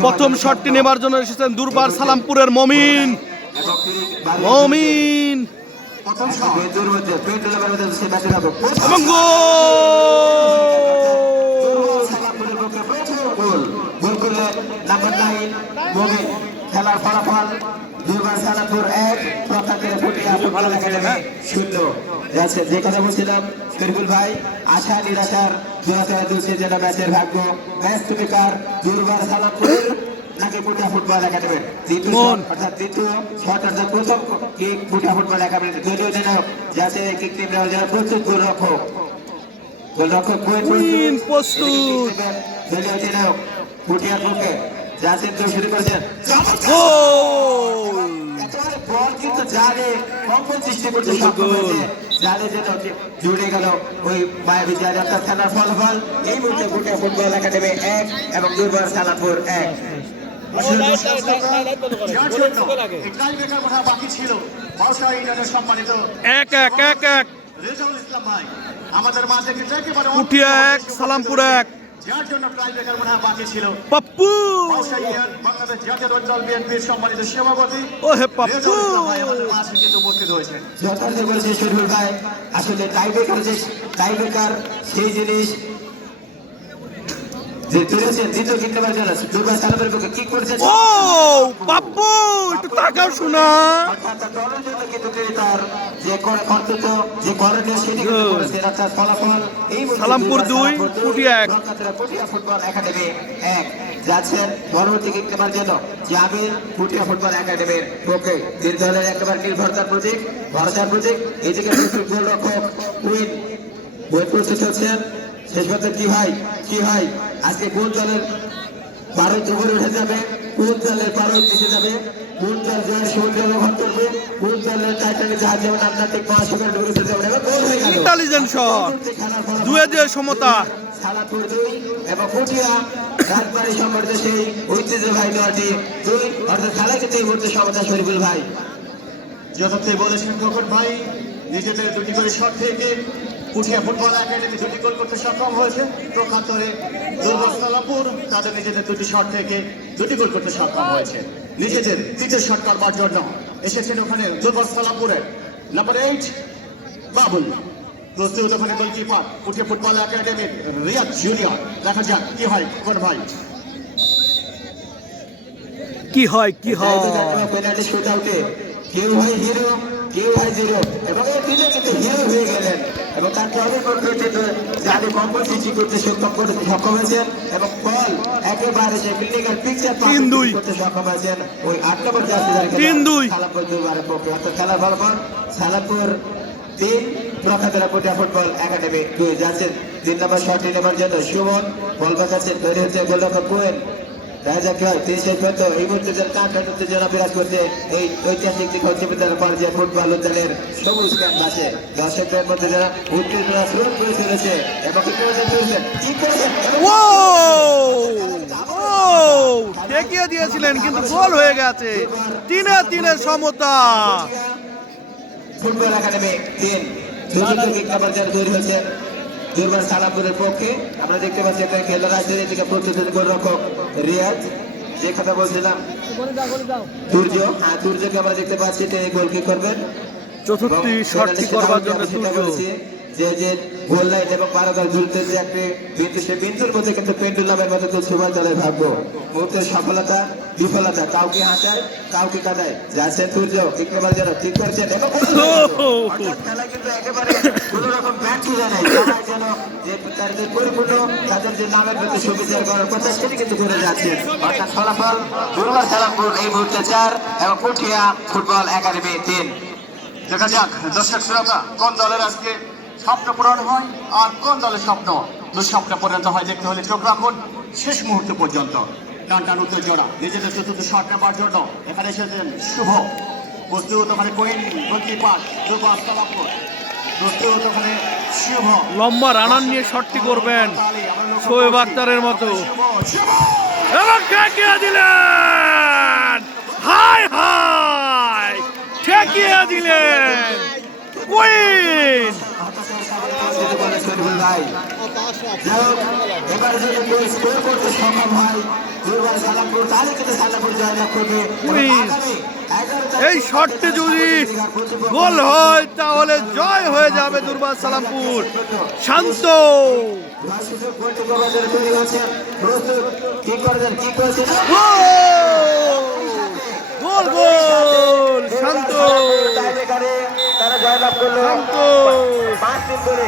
প্রথম শটটি নেবার জন্য এসেছেন দুর্বার সালামপুরের মমিন। এবং গোল! মমিন খেলার ফলাফল দুর্বার সালামপুর এক ফুটিয়া ফুটবল একাডেমি শূন্য যাচ্ছে যে কথা বলছিলাম ভাই আশা নিরাশার যেটা ম্যাচের ভাগ্য। ম্যাচ তুমি কার? দুর্বার সালামপুরের নাকি ফুটবল একাডেমির দ্বিতীয় অর্থাৎ দ্বিতীয় শট অর্থাৎ প্রথম কিক ফুটিয়া ফুটবল একাডেমির দলীয় কিক টিম প্রস্তুত গোল রক্ষক গোলরক্ষক কুইন প্রস্তুত। দলীয় পক্ষে যাচ্ছেন তো শুরু করেছেন। বল কিন্তু জালে কম্পন সৃষ্টি। হয়েছে। জালে যেন জুড়ে গেল ওই মায়াবী অর্থাৎ খেলার ফলাফল। এই মুহূর্তে ফুটিয়া ফুটবল একাডেমি এক এবং দুর্বার সালাপুর এক। আমাদের মাঝে কিন্তু একেবারে পুঠিয়া এক সালামপুর এক। যার জন্য টাইব্রেকার হয় বাকি ছিল। পাপ্পু! বাংলাদেশ জাতীয় অঞ্চল বিএনপির সম্মানিত সভাপতি। ও হে পাপ্পু কিন্তু উপস্থিত হয়েছে যথার্থ বলেছে শরীফুল ভাই আসলে টাইব্রেকার যে টাইব্রেকার সেই জিনিস যে দ্বিতীয় কি তার যে যে সেটি ফলাফল এই সালামপুর দুই, পুঠিয়া এক। ফুটবল একাডেমি এক যাচ্ছেন পরবর্তী কিক নেবার জন্য জামিল পুঠিয়া ফুটবল একাডেমির পক্ষে তিন দলের একেবারে নির্ভরতার প্রতীক ভরসার প্রতীক এদিকে গোলরক্ষক কুইন বই প্রস্তুত হচ্ছেন শেষ পর্যন্ত কি ভাই কি ভাই আজকে কোন দলের ভারত উপরে উঠে যাবে? কোন দলের ভারত এসে যাবে? কোন দল জয়ের সমুদ্র ব্যবহার করবে? কোন দলের টাইটানিক জাহাজ যেমন আন্তর্জাতিক মহাসাগরে ঢুকে যাবে এবার গোল হয়ে গেল? ইন্টেলিজেন্ট শট দুয়ে দুয়ে সমতা। সালাপুর দুই এবং পুঠিয়া রাজবাড়ি সম্পর্কে সেই ঐতিহ্যবাহী দলটি দুই অর্থাৎ খেলা কিন্তু এই মুহূর্তে সমতা শরীফুল ভাই। যথার্থই বলেছেন খোকন ভাই? নিজেদের দুটি করে শট থেকে পুঠিয়া ফুটবল একাডেমি দুটি গোল করতে সক্ষম হয়েছে। প্রকান্তরে দুর্বল সালাপুর তাদের নিজেদের দুটি শট থেকে দুটি গোল করতে সক্ষম হয়েছে। নিজেদের তৃতীয় শট করবার জন্য এসেছেন ওখানে দুর্বল নাম্বার এইট বাবুল। প্রস্তুত ওখানে গোলকিপার পুঠিয়া ফুটবল একাডেমির রিয়াদ জুনিয়র দেখা যাক কি হয় খোকন ভাই। কি হয় কি হয়? পেনাল্টি শুট আউটে কেউ হয় হিরো জিরো এবং এই তিনজন কিন্তু হিরো হয়ে গেলেন। এবং তার ক্লাবের পক্ষে সৃষ্টি করতে সক্ষম করতে সক্ষম হয়েছেন এবং বল একেবারে বিল্ডিং এর পিকচার তিন দুই। করতে সক্ষম হয়েছেন ওই আট নম্বর জার্সি তিন দুই। সালাপুর দুবারের পক্ষে। অর্থাৎ খেলার সালাপুর তিন প্রখাতরা পুটিয়া ফুটবল একাডেমি দুই। যাচ্ছেন তিন নম্বর শট নেবার জন্য সুমন। বল বাঁচাচ্ছেন তৈরি হচ্ছে গোলরক্ষক কোয়েন। রাজা কি হয় তিরিশের পর্যন্ত এই মুহূর্তে যারা কাঠের উত্তেজনা বিরাজ করছে এই ঐতিহাসিক দিক হচ্ছে বিদ্যালয় পর্যায়ে ফুটবল উদ্যানের সবুজ ক্যাম্পাসে দর্শকদের মধ্যে যারা উত্তেজনা স্রোত করে চলেছে এবং কি করেছেন করেছেন কি করেছেন ঠেকিয়ে দিয়েছিলেন কিন্তু গোল হয়ে গেছে। তিনে তিনে সমতা। ফুটবল একাডেমি তিন। চতুর্থ কিক যারা তৈরি হয়েছে দুর্বার সালাপুরের পক্ষে। আমরা দেখতে পাচ্ছি একটা খেলার রাজনীতি থেকে প্রস্তুত গোলরক্ষক রিয়াজ। যে কথা বলছিলাম সূর্য হ্যাঁ সূর্যকে আমরা দেখতে পাচ্ছি তিনি গোল কি করবেন। চতুর্থ শটটি করবার জন্য সূর্য যে যে গোল লাইন এবং বারোদার ঝুলতে যে একটি বিন্দু সে বিন্দুর মধ্যে কিন্তু পেন্ডুলামের মতো তো সুভাষ দলের ভাগ্য। মুহূর্তের সফলতা বিফলতা কাউকে হাঁটায় কাউকে কাটায় যাচ্ছেন সূর্য একেবারে যেন ঠিক করছেন এবং খেলা কিন্তু একেবারে কোনো রকম না সবাই যেন যে তাদের পরিপূর্ণ তাদের যে নামের প্রতি সুবিচার করার কথা সেটি কিন্তু করে যাচ্ছেন অর্থাৎ ফলাফল সালামপুর এই মুহূর্তে চার এবং পুঠিয়া ফুটবল একাডেমি তিন। দেখা যাক দর্শক শ্রোতা কোন দলের আজকে স্বপ্ন পূরণ হয় আর কোন দলের স্বপ্ন? দুঃস্বপ্নে পরিণত হয় দেখতে হলে চোখ রাখুন। শেষ মুহূর্ত পর্যন্ত। টান টান উত্তেজনা নিজেদের চতুর্থ শট নেবার জন্য এখানে এসেছেন শুভ। প্রস্তুত ওখানে কোয়েন গোলকিপার দুর্বাস সালামপুর প্রস্তুত ওখানে শুভ। লম্বা রানার নিয়ে শটটি করবেন শোয়েব আক্তারের মতো। এবং ঠেকিয়ে দিলেন। High high. ঠেকিয়ে দিলেন। কুইন কিন্তু বলে ভাই যদি কেউ স্কোর করতে সক্ষম হয় তাহলে কিন্তু সালামপুর জয়লাভ করবে এবং উইস। আগামী 11 তারিখ এই শটটি যদি গোল হয়, তাহলে জয় হয়ে যাবে দুর্বার সালামপুর শান্ত গোল গোল, শান্ত জয়লাভ করল। পাঁচ দিন ধরে।